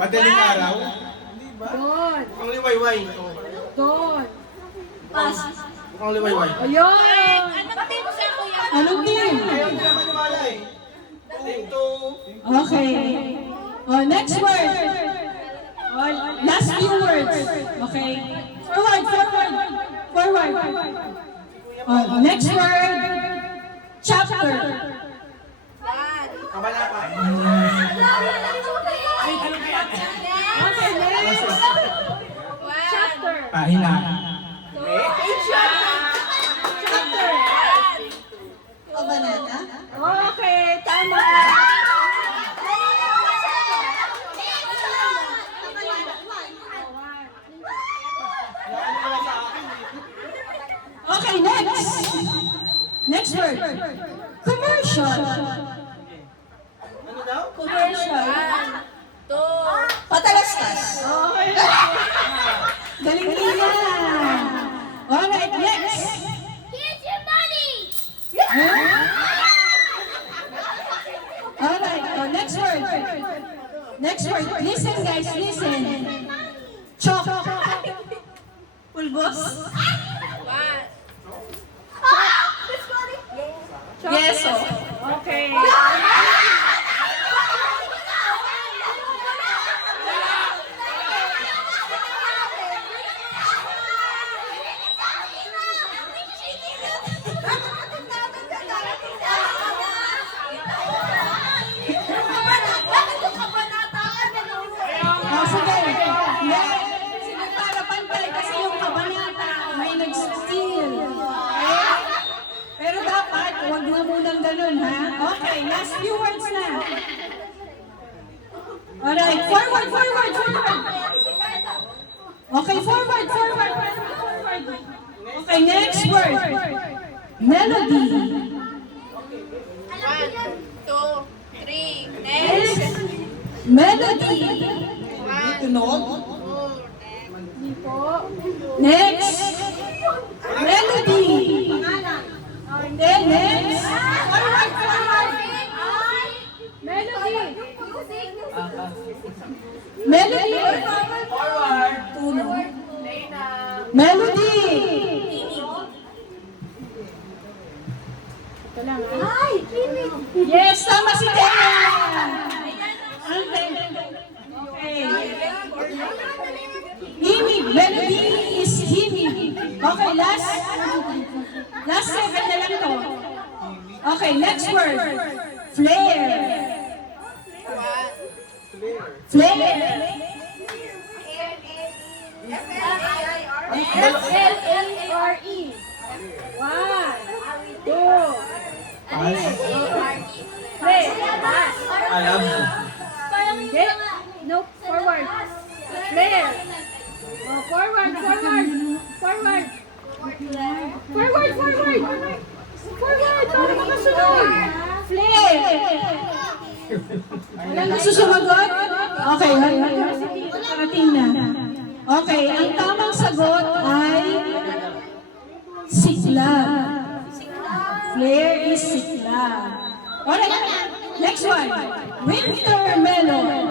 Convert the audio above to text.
Madaling araw? Hindi ba? Doon. Mukhang liwayway. Doon. Pass. Mukhang liwayway. Ayun. Anong team siya, kuya? Anong team? Ayaw, hindi naman maniwala eh. Team 2. Okay. Oh, next word. Oh, last few words. Okay. Forward, forward. Forward. Oh, next word. Chapter. Kabanata. Okay, next. Chapter. Pahina. Chapter. Kabanata? Okay, tama. Okay, next. Next word. Commercial. Ano daw? Commercial. Patalastas. Okay. Galing nila. Alright, next. Here's your money! Alright, oh, next word. Next word. Listen, guys, listen. Chalk. Pulbos. Yeso. Okay. Oh, sige. Sige, para pantay kasi yung kabanata may nag-steal. Okay? Pero dapat, huwag na munang ganun, ha? Okay, last few words na. Alright, forward, forward, forward. Okay, forward, forward, forward. Okay, next word. Melody. 1, 2, 3, next. Melody. Tunog? Hindi po. Next. Melody. Then next. Forward, forward. Melody. Melody. Forward. Tunog. Melody. Ito lang, ha? Yes, tama si Tena. Okay. Himig. Melody is himig. Okay, last 7 na lang to. Okay, next word. Flare. Flare. F-L-A-R-E. 1, 2, play. Pass. Alam mo. Hindi. No, forward. Flare. Oh, forward, forward. Forward. Forward, forward. Forward, para makasunod. Flare. Walang gusto sumagot? Okay, parating na. Okay, ang tamang sagot ay sikla. Flare is sikla. Alright, next one. Winter melon.